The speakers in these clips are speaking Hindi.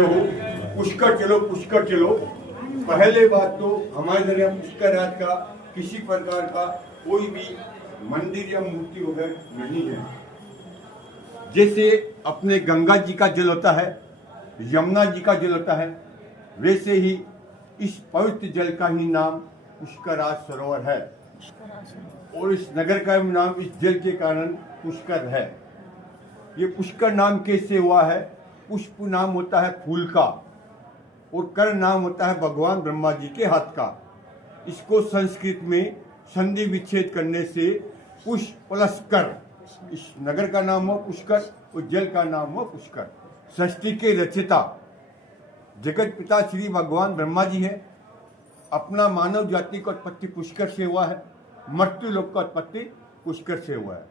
पुष्कर चलो पुष्कर चलो। पहले बात तो हमारे दरिया पुष्कर राज का किसी प्रकार का कोई भी मंदिर या मूर्ति वगैरह नहीं है। जैसे अपने गंगा जी का जल होता है, यमुना जी का जल होता है, वैसे ही इस पवित्र जल का ही नाम पुष्कराज सरोवर है और इस नगर का नाम इस जल के कारण पुष्कर है। ये पुष्कर नाम कैसे हुआ है? पुष्प नाम होता है फूल का और कर नाम होता है भगवान ब्रह्मा जी के हाथ का। इसको संस्कृत में संधि विच्छेद करने से पुष्प प्लस कर, इस नगर का नाम हो पुष्कर और जल का नाम हो पुष्कर। सृष्टि के रचयिता जगत पिता श्री भगवान ब्रह्मा जी है। अपना मानव जाति का उत्पत्ति पुष्कर से हुआ है, मृत्यु लोक का उत्पत्ति पुष्कर से हुआ है।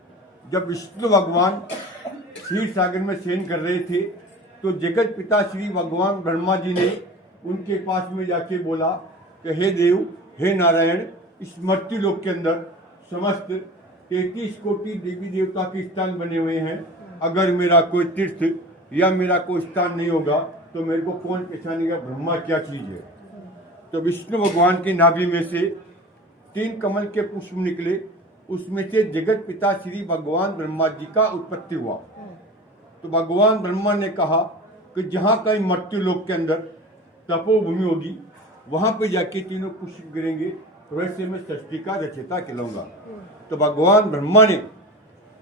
जब विष्णु भगवान क्षीर सागर में शयन कर रहे थे तो जगत पिता श्री भगवान ब्रह्मा जी ने उनके पास में जाके बोला कि हे देव, हे नारायण, इस मृत्यु लोक के अंदर समस्त 33 कोटि देवी देवता के स्थान बने हुए हैं। अगर मेरा कोई तीर्थ या मेरा कोई स्थान नहीं होगा तो मेरे को कौन पहचानेगा ब्रह्मा क्या चीज है। तो विष्णु भगवान की नाभि में से 3 कमल के पुष्प निकले, उसमें से जगत पिता श्री भगवान ब्रह्मा जी का उत्पत्ति हुआ। तो भगवान ब्रह्मा ने कहा कि जहाँ कहीं मृत्यु लोक के अंदर तपोभूमि होगी वहां पे जाके तीनों पुष्प गिरेंगे, तो वैसे मैं सृष्टि का रचयिता कहलाऊंगा। तो भगवान ब्रह्मा ने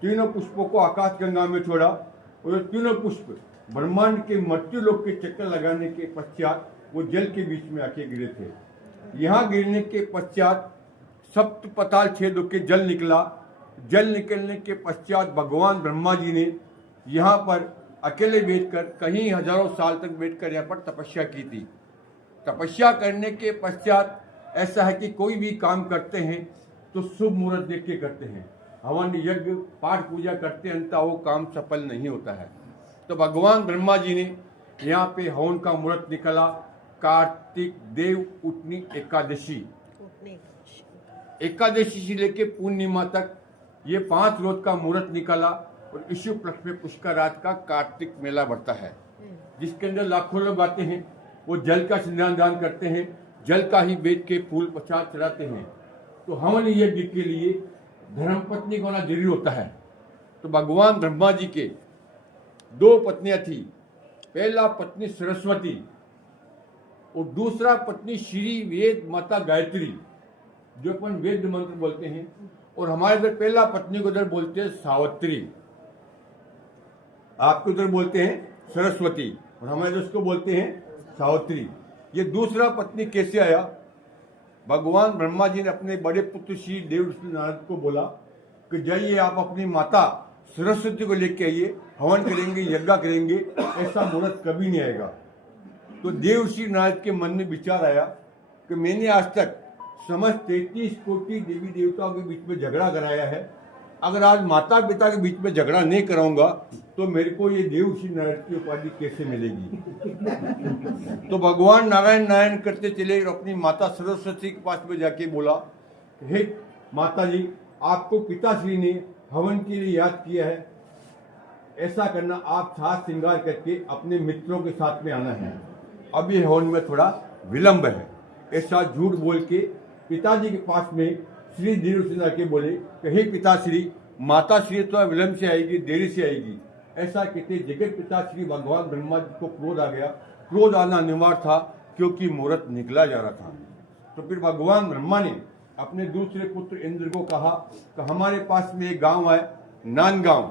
तीनों पुष्पों को आकाश गंगा में छोड़ा और तीनों पुष्प ब्रह्मांड के मृत्यु लोक के चक्कर लगाने के पश्चात वो जल के बीच में आके गिरे थे। यहाँ गिरने के पश्चात सप्त पताल छेद होकर जल निकला। जल निकलने के पश्चात भगवान ब्रह्मा जी ने यहाँ पर अकेले बैठकर कहीं हजारों साल तक बैठकर यहाँ पर तपस्या की थी। तपस्या करने के पश्चात ऐसा है कि कोई भी काम करते हैं तो शुभ मुहूर्त देख के करते हैं, हवन यज्ञ पाठ पूजा करते हैं, अंततः वो काम सफल नहीं होता है। तो भगवान ब्रह्मा जी ने यहाँ पे हवन का मुहूर्त निकला। कार्तिक देव उठनी एकादशी से लेके पूर्णिमा तक ये 5 रोज का मुहूर्त निकला और इसी उपलक्ष्य में पुष्कर राज का कार्तिक मेला बढ़ता है, जिसके अंदर लाखों लोग आते हैं। वो जल का स्नान दान करते हैं, जल का ही बेच के फूल प्रसाद चढ़ाते हैं। तो हवन यज्ञ के लिए धर्मपत्नी का होना जरूरी होता है। तो भगवान ब्रह्मा जी के 2 पत्नियां थी। पहला पत्नी सरस्वती और दूसरा पत्नी श्री वेद माता गायत्री, जो अपन वेद मंत्र बोलते हैं। और हमारे इधर पहला पत्नी को उधर बोलते हैं सावित्री, आपके उधर बोलते हैं सरस्वती और हमारे इधर उसको बोलते हैं सावित्री। ये दूसरा पत्नी कैसे आया? भगवान ब्रह्मा जी ने अपने बड़े पुत्र श्री देव नारद को बोला कि जाइए आप अपनी माता सरस्वती को लेके आइए, हवन करेंगे, यज्ञ करेंगे, ऐसा मुहूर्त कभी नहीं आएगा। तो देव श्री नारद के मन में विचार आया कि मैंने आज तक समस्त 33 कोटि देवी देवताओं के बीच में झगड़ा कराया है, अगर आज माता पिता के बीच में झगड़ा नहीं कराऊंगा तो मेरे को ये देव श्री नारायण की उपाधि कैसे मिलेगी। तो भगवान नारायण नारायण करते चले और अपनी माता सरस्वती के पास में जाके बोला, हे माता जी, आपको पिताश्री ने हवन के लिए याद किया है, ऐसा करना आप साज श्रृंगार करके अपने मित्रों के साथ में आना है, अब ये हवन में थोड़ा विलंब है। ऐसा झूठ बोल के पिताजी के पास में श्री देव से जाके बोले कि हे पिताश्री, माता श्री तो विलंब से आएगी, देरी से आएगी। ऐसा कहते जगत पिता श्री भगवान ब्रह्मा जी को क्रोध आ गया। क्रोध आना अनिवार्य था क्योंकि मुहूर्त निकला जा रहा था। तो फिर भगवान ब्रह्मा ने अपने दूसरे पुत्र इंद्र को कहा कि हमारे पास में एक गांव है नांदगांव,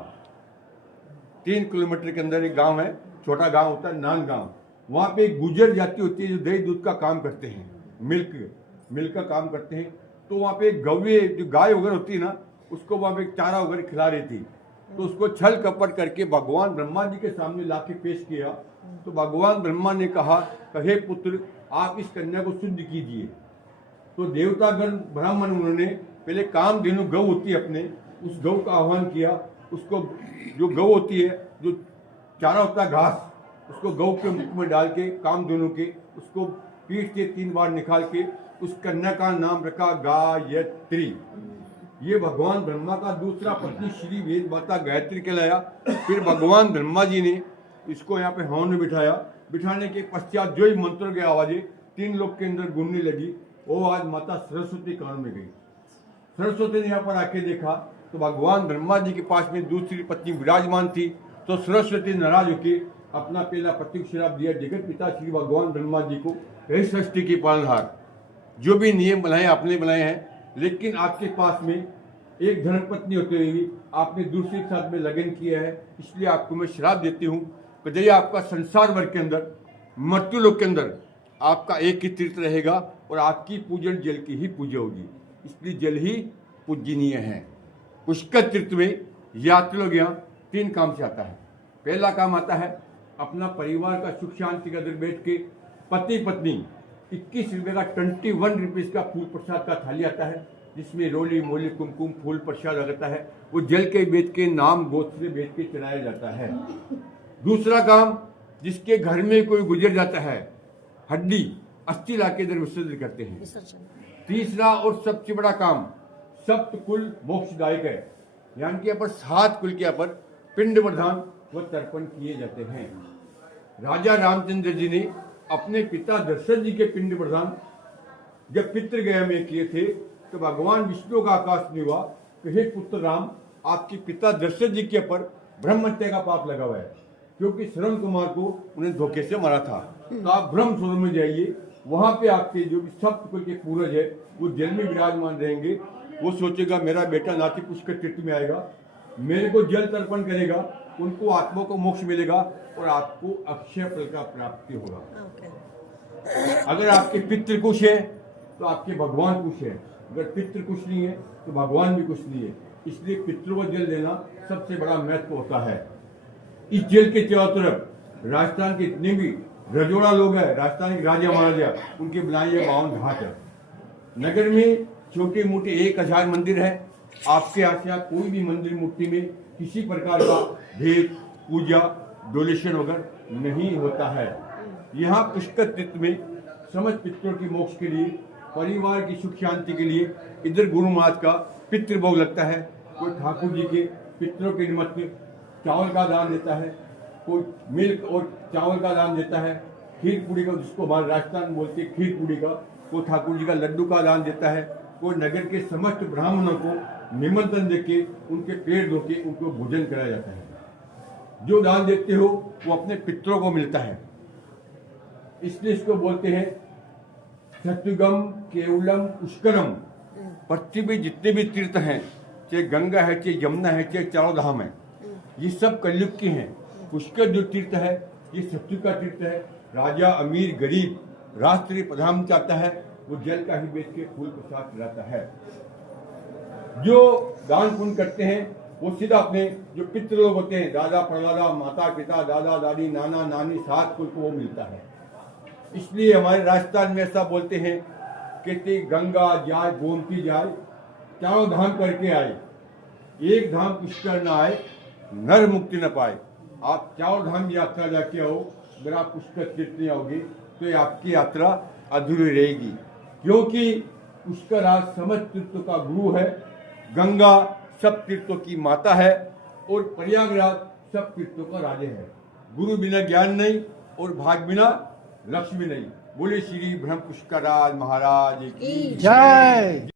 3 किलोमीटर के अंदर एक गांव है, छोटा गांव होता है नांदगांव। वहां पे एक गुर्जर जाति होती है जो दही दूध का काम करते हैं, मिल्क का काम करते हैं। तो वहाँ पे गौवे जो गाय वगैरह होती है ना, उसको वहाँ पे चारा वगैरह खिला रही थी। तो उसको छल कपट करके भगवान ब्रह्मा जी के सामने लाके पेश किया। तो भगवान ब्रह्मा ने कहा, हे पुत्र, आप इस कन्या को शुद्ध कीजिए। तो देवतागण ब्राह्मण उन्होंने पहले कामधेनु गौ होती है अपने, उस गौ का आह्वान किया। उसको जो गौ होती है, जो चारा होता है घास, उसको गौ के मुख में डाल के कामधेनु के उसको पीठ के 3 बार निकाल के उस कन्या का नाम रखा गायत्री। ये भगवान ब्रह्मा का दूसरा पत्नी श्री वेद माता गायत्री कहलाया। फिर भगवान ब्रह्मा जी ने इसको यहाँ पे हवन में बिठाया बिठाने के पश्चात जो ही मंत्रों की आवाजें 3 लोग के अंदर गूंजने लगी, वो आज माता सरस्वती कान में गई। सरस्वती ने यहाँ पर आके देखा तो भगवान ब्रह्मा जी के पास में दूसरी पत्नी विराजमान थी। तो सरस्वती नाराज होकर अपना पहला प्रतीक श्राप दिया जगत पिता श्री भगवान ब्रह्मा जी को, हे सृष्टि की पालनहार, जो भी नियम बनाए आपने बनाए हैं, लेकिन आपके पास में एक धर्मपत्नी होते हुए आपने दूसरे के साथ में लगन किया है, इसलिए आपको मैं श्राप देती हूँ कि जब आपका संसार भर के अंदर, मृत्यु लोक के अंदर आपका एक ही तीर्थ रहेगा और आपकी पूजन जल की ही पूजा होगी, इसलिए जल ही पूजनीय है। पुष्कर तीर्थ में यात्री लोग यहाँ 3 काम से आता है। पहला काम आता है अपना परिवार का सुख शांति का अंदर बैठ के पति पत्नी 21 रुपये का 21 रुपीज़ का फूल प्रसाद का थाली आता है, जिसमें रोली मोली कुमकुम फूल प्रसाद लगता है, वो जल के बेच के नाम गोत्र से बेच के चढ़ाया जाता है। दूसरा काम, जिसके घर में कोई गुजर जाता है, हड्डी अस्थि ला के इधर विसर्जन करते हैं। तीसरा और सबसे बड़ा काम, सप्त कुल मोक्षदायक है, यानी कि यहाँ पर 7 कुल के यहाँ पर पिंड प्रदान व तर्पण किए जाते हैं। राजा रामचंद्र जी ने अपने पिता दशरथ जी के पिंड प्रदान जब पितृ गया में किए थे तो भगवान विष्णु का आकाश में हुआ कि हे पुत्र राम, आपके पिता दशरथ जी के ऊपर ब्रह्म हत्या का पाप लगा हुआ है, क्योंकि श्रवण कुमार को उन्हें धोखे से मारा था। तो आप ब्रह्म स्वरूप में जाइए, वहां पे आपके जो भी सप्त कुल के पूर्वज है वो जल में विराजमान रहेंगे। वो सोचेगा मेरा बेटा नाती पुष्कर तीर्थ में आएगा, मेरे को जल तर्पण करेगा, उनको आत्मा को मोक्ष मिलेगा और आपको अक्षय फल का प्राप्ति होगा। अगर आपके पितृ कुश है तो आपके भगवान कुश है, अगर पितृ कुश नहीं है तो भगवान भी कुश नहीं है, इसलिए पितरों को जल देना सबसे बड़ा महत्व होता है। इस जल के चारों तरफ राजस्थान के जितने भी रजोड़ा लोग हैं, राजस्थान के राजा महाराजा, उनके बनाए 52 घाट है। नगर में छोटे मोटे 1000 मंदिर है। आपके यहाँ कोई भी मंदिर मूर्ति में किसी प्रकार का भेद पूजा डोनेशन वगैरह नहीं होता है। यहाँ पुष्कर तीर्थ में समस्त पितरों की मोक्ष के लिए, परिवार की सुख शांति के लिए इधर गुरु महाराज का पितृभोग लगता है। कोई ठाकुर जी के पितरों के निमित्त चावल का दान देता है, कोई मिल्क और चावल का दान देता है, खीर पूड़ी का, जिसको हमारे राजस्थान में बोलते हैं खीर पूड़ी का, कोई ठाकुर जी का लड्डू का दान देता है, कोई नगर के समस्त ब्राह्मणों को निमंत्रण देके उनके पेट धो के उनको भोजन कराया जाता है। जो दान देते हो वो अपने पितरों को मिलता है, इसलिए इसको बोलते हैं सत्युगम केवलम पुष्करम। पृथ्वी में जितने भी तीर्थ हैं, चाहे गंगा है, चाहे यमुना है, चाहे चारों धाम है, ये सब कलयुग के हैं। पुष्कर जो तीर्थ है ये सत्यु का तीर्थ है। राजा अमीर गरीब राष्ट्रीय प्रधान चाहता है वो जल का ही बेच के फूल प्रसाद चढ़ाता है। जो दान पुण्य करते हैं वो सीधा अपने जो पितृ लोग होते हैं, दादा परदादा, माता पिता, दादा दादी, नाना नानी, 7 कुल को वो मिलता है। इसलिए हमारे राजस्थान में ऐसा बोलते हैं कि गंगा जाए गोमती जाए, चारों धाम करके आए, एक धाम पुष्कर न आए, नर मुक्ति न पाए। आप चारों धाम यात्रा जाके आओ, अगर आप पुष्कर तीर्थ नहीं आओगे तो ये आपकी यात्रा अधूरी रहेगी, क्योंकि पुष्कर आज समस्त तीर्थों का गुरु है, गंगा सब तीर्थों की माता है और प्रयागराज सब तीर्थों का राजा है। गुरु बिना ज्ञान नहीं और भाग बिना लक्ष्मी नहीं। बोले श्री ब्रह्म पुष्कर राज महाराज की जय।